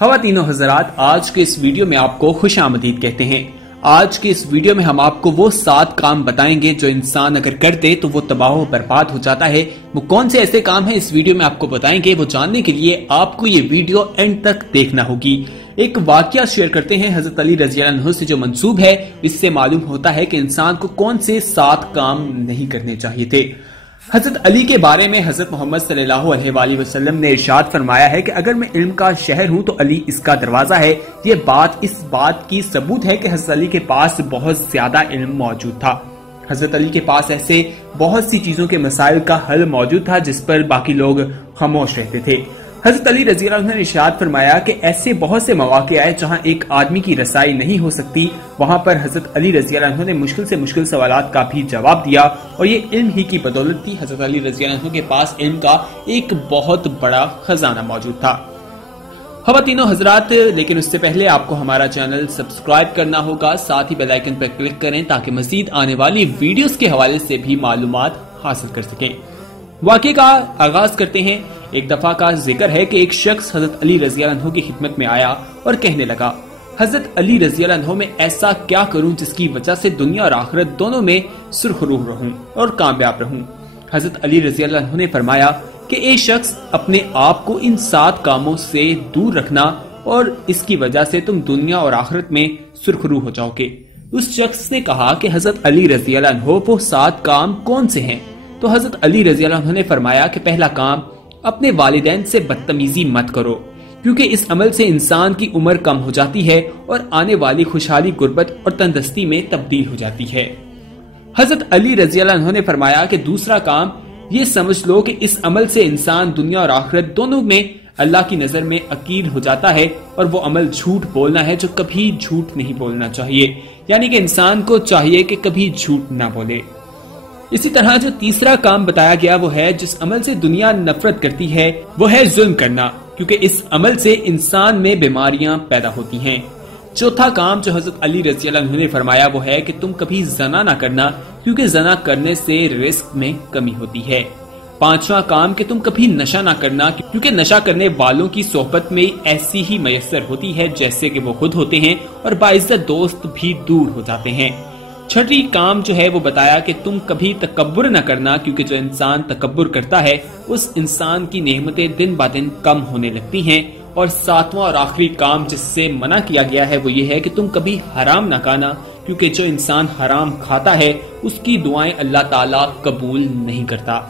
خواتین و حضرات، آج کے اس ویڈیو میں آپ کو خوش آمدید کہتے ہیں۔ آج کے اس ویڈیو میں ہم آپ کو وہ 7 کام بتائیں گے جو انسان اگر کرتے تو وہ تباہ و برباد ہو جاتا ہے۔ وہ کون سے ایسے کام ہیں اس ویڈیو میں آپ کو بتائیں گے، وہ جاننے کے لیے آپ کو یہ ویڈیو اینڈ تک دیکھنا ہوگی۔ ایک واقعہ شیئر کرتے ہیں حضرت علی رضی اللہ عنہ سے جو منسوب ہے، اس سے معلوم ہوتا ہے کہ انسان کو کون سے 7 کام نہیں کرنے چاہیے تھے۔ حضرت علی کے بارے میں حضرت محمد صلی اللہ علیہ وآلہ وسلم نے ارشاد فرمایا ہے کہ اگر میں علم کا شہر ہوں تو علی اس کا دروازہ ہے۔ یہ بات اس بات کی ثبوت ہے کہ حضرت علی کے پاس بہت زیادہ علم موجود تھا۔ حضرت علی کے پاس ایسے بہت سی چیزوں کے مسائل کا حل موجود تھا جس پر باقی لوگ خاموش رہتے تھے۔ حضرت علی رضی اللہ عنہ نے ارشاد فرمایا کہ ایسے بہت سے مواقع آئے جہاں ایک آدمی کی رسائی نہیں ہو سکتی، وہاں پر حضرت علی رضی اللہ عنہ نے مشکل سے مشکل سوالات کا بھی جواب دیا، اور یہ علم ہی کی بدولت تھی۔ حضرت علی رضی اللہ عنہ کے پاس علم کا ایک بہت بڑا خزانہ موجود تھا۔ خواتین و حضرات، لیکن اس سے پہلے آپ کو ہمارا چینل سبسکرائب کرنا ہوگا، ساتھ ہی بیل آئیکن پر کلک کریں تاکہ مزید آنے والی ویڈیوز کے حوالے سے بھی معلومات حاصل کر سکیں۔ واقعے کا آغاز کرتے ہیں۔ ایک دفعہ کا ذکر ہے کہ ایک شخص حضرت علی رضی اللہ عنہ کی خدمت میں آیا اور کہنے لگا، حضرت علی رضی اللہ عنہ میں ایسا کیا کروں جس کی وجہ سے دنیا اور آخرت دونوں میں سرخرو رہوں اور کامیاب رہوں۔ حضرت علی رضی اللہ عنہ نے فرمایا کہ اے شخص، اپنے آپ کو ان 7 کاموں سے دور رکھنا اور اس کی وجہ سے تم دنیا اور آخرت میں سرخرو ہو جاؤ گے۔ اس شخص نے کہا کہ حضرت علی رضی اللہ عنہ وہ 7 کام کون سے ہیں؟ تو حضرت علی رضی اللہ عنہ نے فرمایا کہ پہلا کام، اپنے والدین سے بدتمیزی مت کرو، کیونکہ اس عمل سے انسان کی عمر کم ہو جاتی ہے اور آنے والی خوشحالی غربت اور تندرستی میں تبدیل ہو جاتی ہے۔ حضرت علی رضی اللہ عنہ نے فرمایا کہ دوسرا کام، یہ سمجھ لو کہ اس عمل سے انسان دنیا اور آخرت دونوں میں اللہ کی نظر میں عقید ہو جاتا ہے، اور وہ عمل جھوٹ بولنا ہے جو کبھی جھوٹ نہیں بولنا چاہیے، یعنی کہ انسان کو چاہیے کہ کبھی جھوٹ نہ بولے۔ اسی طرح جو تیسرا کام بتایا گیا وہ ہے جس عمل سے دنیا نفرت کرتی ہے، وہ ہے ظلم کرنا، کیونکہ اس عمل سے انسان میں بیماریاں پیدا ہوتی ہیں۔ چوتھا کام جو حضرت علی رضی اللہ عنہ نے فرمایا وہ ہے کہ تم کبھی زنا نہ کرنا، کیونکہ زنا کرنے سے رزق میں کمی ہوتی ہے۔ پانچواں کام کہ تم کبھی نشہ نہ کرنا، کیونکہ نشہ کرنے والوں کی صحبت میں ایسی ہی میسر ہوتی ہے جیسے کہ وہ خود ہوتے ہیں، اور باعزت دوست بھی دور ہو جاتے ہیں۔ چھٹی کام جو ہے وہ بتایا کہ تم کبھی تکبر نہ کرنا، کیونکہ جو انسان تکبر کرتا ہے اس انسان کی نعمتیں دن با دن کم ہونے لگتی ہیں۔ اور ساتواں اور آخری کام جس سے منع کیا گیا ہے وہ یہ ہے کہ تم کبھی حرام نہ کھانا، کیونکہ جو انسان حرام کھاتا ہے اس کی دعائیں اللہ تعالیٰ قبول نہیں کرتا۔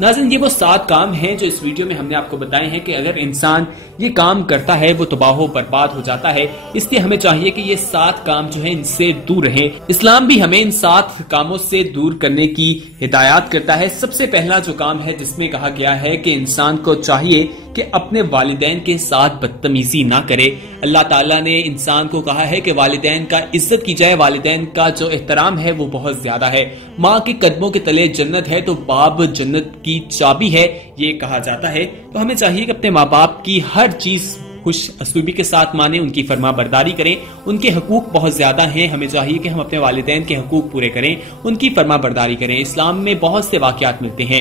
ناظرین، یہ وہ 7 کام ہیں جو اس ویڈیو میں ہم نے آپ کو بتائے ہیں کہ اگر انسان یہ کام کرتا ہے وہ تباہ و برباد ہو جاتا ہے، اس لیے ہمیں چاہیے کہ یہ 7 کام جو ہیں ان سے دور رہیں۔ اسلام بھی ہمیں ان 7 کاموں سے دور کرنے کی ہدایات کرتا ہے۔ سب سے پہلا جو کام ہے جس میں کہا گیا ہے کہ انسان کو چاہیے کہ اپنے والدین کے ساتھ بدتمیزی نہ کرے۔ اللہ تعالیٰ نے انسان کو کہا ہے کہ والدین کا عزت کی جائے، والدین کا جو احترام ہے وہ بہت زیادہ ہے۔ ماں کے قدموں کے تلے جنت ہے تو باپ جنت کی چابی ہے، یہ کہا جاتا ہے۔ تو ہمیں چاہیے کہ اپنے ماں باپ کی ہر چیز خوش اسلوبی کے ساتھ مانیں، ان کی فرما برداری کریں۔ ان کے حقوق بہت زیادہ ہیں، ہمیں چاہیے کہ ہم اپنے والدین کے حقوق پورے کریں، ان کی فرما برداری کریں۔ اسلام میں بہت سے واقعات ملتے ہیں۔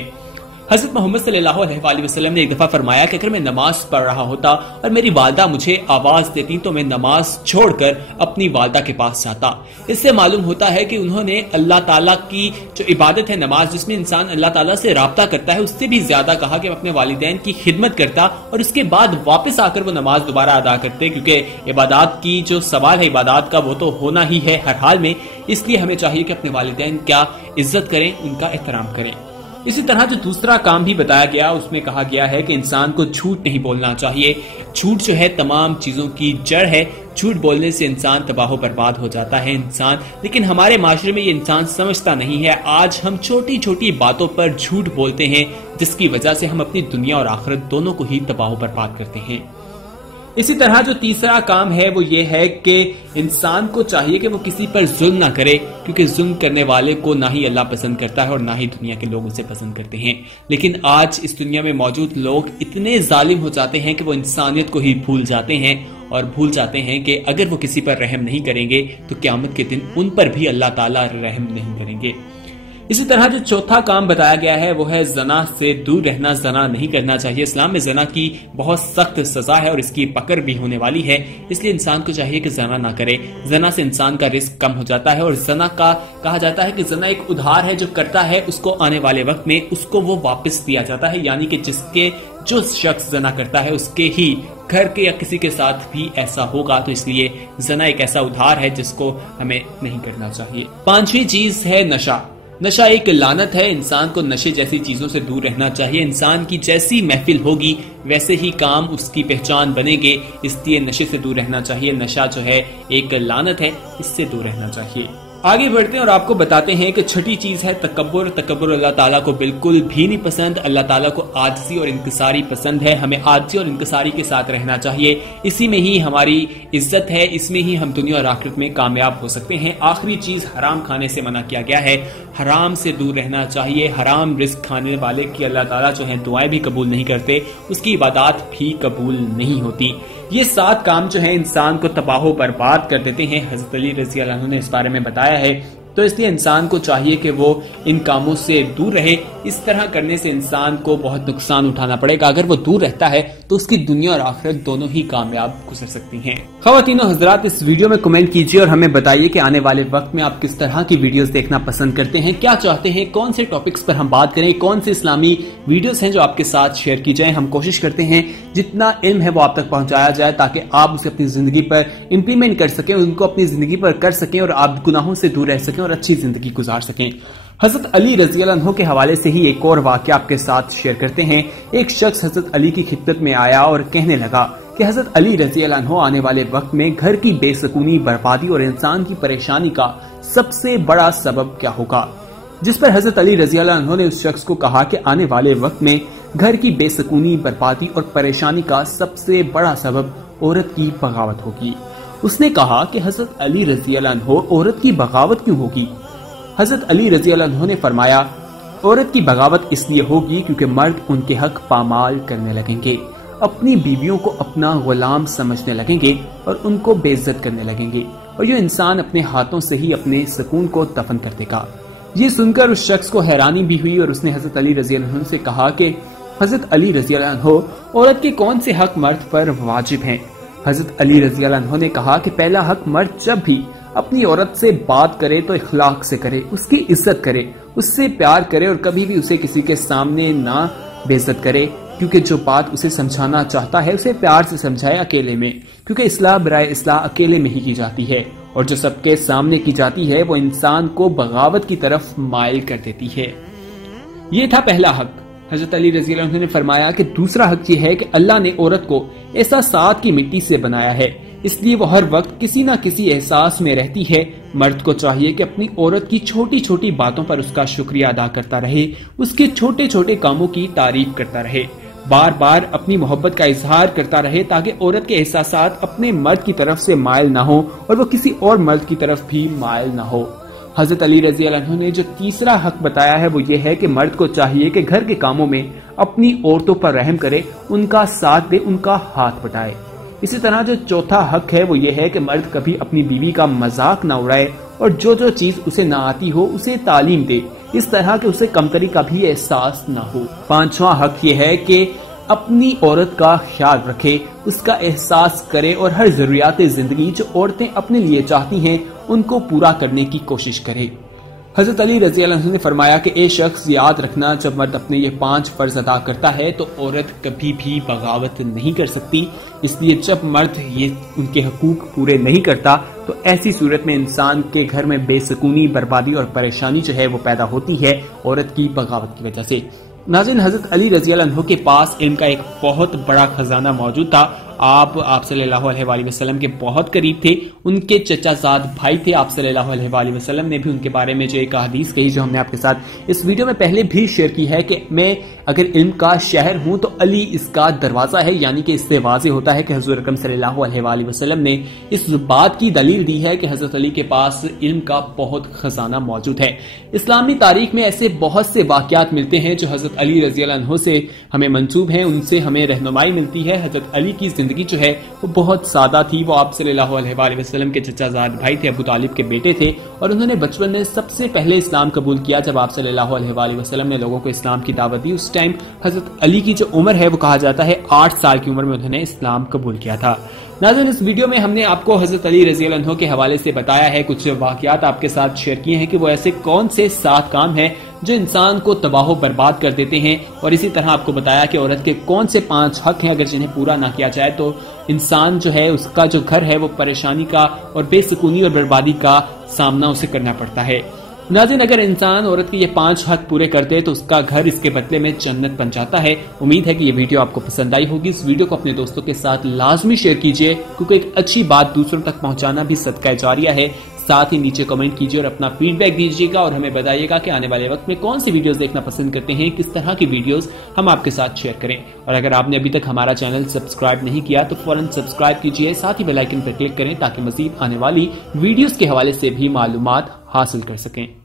حضرت محمد صلی اللہ علیہ وآلہ وسلم نے ایک دفعہ فرمایا کہ اگر میں نماز پڑھ رہا ہوتا اور میری والدہ مجھے آواز دیتی تو میں نماز چھوڑ کر اپنی والدہ کے پاس جاتا۔ اس سے معلوم ہوتا ہے کہ انہوں نے اللہ تعالیٰ کی جو عبادت ہے نماز، جس میں انسان اللہ تعالیٰ سے رابطہ کرتا ہے، اس سے بھی زیادہ کہا کہ اپنے والدین کی خدمت کرتا اور اس کے بعد واپس آ کر وہ نماز دوبارہ ادا کرتے، کیونکہ عبادات کی جو سوال ہے عبادات کا وہ تو ہونا ہی ہے ہر حال میں۔ اس لیے ہمیں چاہیے کہ اپنے والدین کا عزت کریں، ان کا احترام کریں۔ اسی طرح جو دوسرا کام بھی بتایا گیا اس میں کہا گیا ہے کہ انسان کو جھوٹ نہیں بولنا چاہیے۔ جھوٹ جو ہے تمام چیزوں کی جڑ ہے، جھوٹ بولنے سے انسان تباہ و برباد ہو جاتا ہے انسان، لیکن ہمارے معاشرے میں یہ انسان سمجھتا نہیں ہے۔ آج ہم چھوٹی چھوٹی باتوں پر جھوٹ بولتے ہیں جس کی وجہ سے ہم اپنی دنیا اور آخرت دونوں کو ہی تباہ و برباد کرتے ہیں۔ اسی طرح جو تیسرا کام ہے وہ یہ ہے کہ انسان کو چاہیے کہ وہ کسی پر ظلم نہ کرے، کیونکہ ظلم کرنے والے کو نہ ہی اللہ پسند کرتا ہے اور نہ ہی دنیا کے لوگ اسے پسند کرتے ہیں۔ لیکن آج اس دنیا میں موجود لوگ اتنے ظالم ہو جاتے ہیں کہ وہ انسانیت کو ہی بھول جاتے ہیں، اور بھول جاتے ہیں کہ اگر وہ کسی پر رحم نہیں کریں گے تو قیامت کے دن ان پر بھی اللہ تعالیٰ رحم نہیں کریں گے۔ اسی طرح جو چوتھا کام بتایا گیا ہے وہ ہے زنا سے دور رہنا، زنا نہیں کرنا چاہیے۔ اسلام میں زنا کی بہت سخت سزا ہے اور اس کی پکڑ بھی ہونے والی ہے، اس لیے انسان کو چاہیے کہ زنا نہ کرے۔ زنا سے انسان کا رزق کم ہو جاتا ہے، اور زنا کا کہا جاتا ہے کہ زنا ایک ادھار ہے، جو کرتا ہے اس کو آنے والے وقت میں اس کو وہ واپس دیا جاتا ہے، یعنی کہ جو شخص زنا کرتا ہے اس کے ہی گھر کے یا کسی کے ساتھ بھی ایسا ہوگا، تو اس لیے زنا ایک ایسا ادھار ہے جس کو ہمیں نہیں کرنا چاہیے۔ پانچویں چیز ہے نشہ۔ نشہ ایک لعنت ہے، انسان کو نشے جیسی چیزوں سے دور رہنا چاہیے۔ انسان کی جیسی محفل ہوگی ویسے ہی کام اس کی پہچان بنے گے، اس لیے نشے سے دور رہنا چاہیے۔ نشہ جو ہے ایک لعنت ہے، اس سے دور رہنا چاہیے۔ آگے بڑھتے ہیں اور آپ کو بتاتے ہیں کہ چھٹی چیز ہے تکبر۔ تکبر اللہ تعالیٰ کو بالکل بھی نہیں پسند، اللہ تعالیٰ کو عاجزی اور انکساری پسند ہے۔ ہمیں عاجزی اور انکساری کے ساتھ رہنا چاہیے، اسی میں ہی ہماری عزت ہے، اس میں ہی ہم دنیا اور آخرت میں کامیاب ہو سکتے ہیں۔ آخری چیز حرام کھانے سے منع کیا گیا ہے، حرام سے دور رہنا چاہیے۔ حرام رزق کھانے والے کی اللہ تعالیٰ جو ہے دعائیں بھی قبول نہیں کرتے، اس کی عبادات بھی قبول نہیں ہوتی۔ یہ 7 کام جو ہیں انسان کو تباہ و برباد کر دیتے ہیں، حضرت علی رضی اللہ عنہ نے اس بارے میں بتایا ہے، تو اس لیے انسان کو چاہیے کہ وہ ان کاموں سے دور رہے۔ اس طرح کرنے سے انسان کو بہت نقصان اٹھانا پڑے گا۔ اگر وہ دور رہتا ہے تو اس کی دنیا اور آخرت دونوں ہی کامیاب گزر سکتی ہیں۔ خواتین و حضرات، اس ویڈیو میں کمنٹ کیجیے اور ہمیں بتائیے کہ آنے والے وقت میں آپ کس طرح کی ویڈیوز دیکھنا پسند کرتے ہیں، کیا چاہتے ہیں، کون سے ٹاپکس پر ہم بات کریں، کون سے اسلامی ویڈیوز ہیں جو آپ کے ساتھ شیئر کی جائیں۔ ہم کوشش کرتے ہیں جتنا علم ہے وہ آپ تک پہنچایا جائے تاکہ آپ اسے اپنی زندگی پر امپلیمنٹ کر سکیں، ان کو اپنی زندگی پر کر سکیں اور آپ گناہوں سے دور رہ سکیں اور اچھی زندگی گزار سکیں۔ حضرت علی رضی اللہ عنہ کے حوالے سے ہی ایک اور واقعہ آپ کے ساتھ شیئر کرتے ہیں۔ ایک شخص حضرت علی کی خدمت میں آیا اور کہنے لگا کہ حضرت علی رضی اللہ عنہ آنے والے وقت میں گھر کی بے سکونی، بربادی اور انسان کی پریشانی کا سب سے بڑا سبب کیا ہوگا؟ جس پر حضرت علی رضی اللہ عنہ نے اس شخص کو کہا کہ آنے والے وقت میں گھر کی بے سکونی، بربادی اور پریشانی کا سب سے بڑا سبب عورت کی بغاوت ہوگی۔ اس نے کہا کہ حضرت علی رضی اللہ عنہ عورت کی بغاوت کیوں ہوگی؟ حضرت علی رضی اللہ عنہ نے فرمایا عورت کی بغاوت اس لیے ہوگی کیونکہ مرد ان کے حق پامال کرنے لگیں گے، اپنی بیویوں کو اپنا غلام سمجھنے لگیں گے اور ان کو بے عزت کرنے لگیں گے، اور یہ انسان اپنے ہاتھوں سے ہی اپنے سکون کو دفن کر دے گا۔ یہ سن کر اس شخص کو حیرانی بھی ہوئی اور اس نے حضرت علی رضی اللہ عنہ سے کہا کہ حضرت علی رضی اللہ عنہ عورت کے کون سے حق مرد پر واجب ہیں؟ حضرت علی رضی اللہ عنہ نے کہا کہ پہلا حق مرد جب بھی اپنی عورت سے بات کرے تو اخلاق سے کرے، اس کی عزت کرے، اس سے پیار کرے اور کبھی بھی اسے کسی کے سامنے نہ بے عزت کرے، کیونکہ جو بات اسے سمجھانا چاہتا ہے اسے پیار سے سمجھائے اکیلے میں، کیونکہ اصلاح برائے اصلاح اکیلے میں ہی کی جاتی ہے، اور جو سب کے سامنے کی جاتی ہے وہ انسان کو بغاوت کی طرف مائل کر دیتی ہے۔ یہ تھا پہلا حق۔ حضرت علی رضی اللہ عنہ نے فرمایا کہ دوسرا حق یہ ہے کہ اللہ نے عورت کو احساسات کی مٹی سے بنایا ہے، اس لیے وہ ہر وقت کسی نہ کسی احساس میں رہتی ہے۔ مرد کو چاہیے کہ اپنی عورت کی چھوٹی چھوٹی باتوں پر اس کا شکریہ ادا کرتا رہے، اس کے چھوٹے چھوٹے کاموں کی تعریف کرتا رہے، بار بار اپنی محبت کا اظہار کرتا رہے تاکہ عورت کے احساسات اپنے مرد کی طرف سے مائل نہ ہو اور وہ کسی اور مرد کی طرف بھی مائل نہ ہو۔ حضرت علی رضی اللہ عنہ نے جو تیسرا حق بتایا ہے وہ یہ ہے کہ مرد کو چاہیے کہ گھر کے کاموں میں اپنی عورتوں پر رحم کرے، ان کا ساتھ دے، ان کا ہاتھ بٹائے۔ اسی طرح جو چوتھا حق ہے وہ یہ ہے کہ مرد کبھی اپنی بیوی کا مذاق نہ اڑائے اور جو چیز اسے نہ آتی ہو اسے تعلیم دے، اس طرح کہ اسے کمتری کا بھی احساس نہ ہو۔ پانچواں حق یہ ہے کہ اپنی عورت کا خیال رکھے، اس کا احساس کرے اور ہر ضروریات زندگی جو عورتیں اپنے لیے چاہتی ہیں ان کو پورا کرنے کی کوشش کرے۔ حضرت علی رضی اللہ عنہ نے فرمایا کہ اے شخص یاد رکھنا، جب مرد اپنے یہ 5 فرض ادا کرتا ہے تو عورت کبھی بھی بغاوت نہیں کر سکتی، اس لیے جب مرد یہ ان کے حقوق پورے نہیں کرتا تو ایسی صورت میں انسان کے گھر میں بے سکونی، بربادی اور پریشانی جو ہے وہ پیدا ہوتی ہے عورت کی بغاوت کی وجہ سے۔ ناظرین، حضرت علی رضی اللہ عنہ کے پاس علم کا ایک بہت بڑا خزانہ موجود تھا۔ آپ صلی اللہ علیہ وآلہ وسلم کے بہت قریب تھے، ان کے چچا زاد بھائی تھے۔ آپ صلی اللہ علیہ وآلہ وسلم نے بھی ان کے بارے میں جو ایک حدیث کہی جو ہم نے آپ کے ساتھ اس ویڈیو میں پہلے بھی شیئر کی ہے کہ میں اگر علم کا شہر ہوں تو علی اس کا دروازہ ہے، یعنی کہ اس سے واضح ہوتا ہے کہ حضور اکرم صلی اللہ علیہ وآلہ وسلم نے اس بات کی دلیل دی ہے کہ حضرت علی کے پاس علم کا بہت خزانہ موجود ہے۔ اسلامی تاریخ میں ایسے بہت سے واقعات ملتے ہیں جو حضرت علی رضی اللہ عنہ سے ہمیں منسوب ہیں، ان سے ہمیں رہنمائی ملتی ہے۔ حضرت علی کی زندگی جو ہے وہ بہت سادہ تھی. وہ آپ صلی اللہ علیہ وآلہ وسلم کے چچا زاد بھائی تھے, ابو طالب کے بیٹے تھے, اور انہوں نے بچپن میں سب سے پہلے اسلام قبول کیا. جب آپ صلی اللہ علیہ وآلہ وسلم نے لوگوں کو اسلام کی دعوت دی, اس ٹائم حضرت علی کی جو عمر ہے وہ کہا جاتا ہے 8 سال کی عمر میں انہوں نے اسلام قبول کیا تھا. ناظرین, اس ویڈیو میں ہم نے آپ کو حضرت علی رضی اللہ عنہ کے حوالے سے بتایا ہے, کچھ واقعات آپ کے ساتھ شیئر کیے ہیں کہ وہ ایسے کون سے 7 کام ہیں جو انسان کو تباہ و برباد کر دیتے ہیں, اور اسی طرح آپ کو بتایا کہ عورت کے کون سے 5 حق ہیں اگر جنہیں پورا نہ کیا جائے تو انسان جو ہے اس کا جو گھر ہے وہ پریشانی کا اور بے سکونی اور بربادی کا سامنا اسے کرنا پڑتا ہے. ناظرین, اگر انسان عورت کے یہ 5 حق پورے کرتے تو اس کا گھر اس کے بدلے میں جنت بن جاتا ہے. امید ہے کہ یہ ویڈیو آپ کو پسند آئی ہوگی. اس ویڈیو کو اپنے دوستوں کے ساتھ لازمی شیئر کیجئے, کیونکہ ایک اچھی بات دوسروں تک پہنچانا بھی صدقہ جاریہ ہے. ساتھ ہی نیچے کمنٹ کیجئے اور اپنا فیڈ بیک دیجئے گا, اور ہمیں بتائیے گا کہ آنے والے وقت میں کون سی ویڈیوز دیکھنا پسند کرتے ہیں, کس طرح کی ویڈیوز ہم آپ کے ساتھ شیئر کریں. اور اگر آپ نے ابھی تک ہمارا چینل سبسکرائب نہیں کیا تو فوراً سبسکرائب کیجئے, ساتھ ہی بیل آئیکن پر کلک کریں تاکہ مزید آنے والی ویڈیوز کے حوالے سے بھی معلومات حاصل کر سکیں.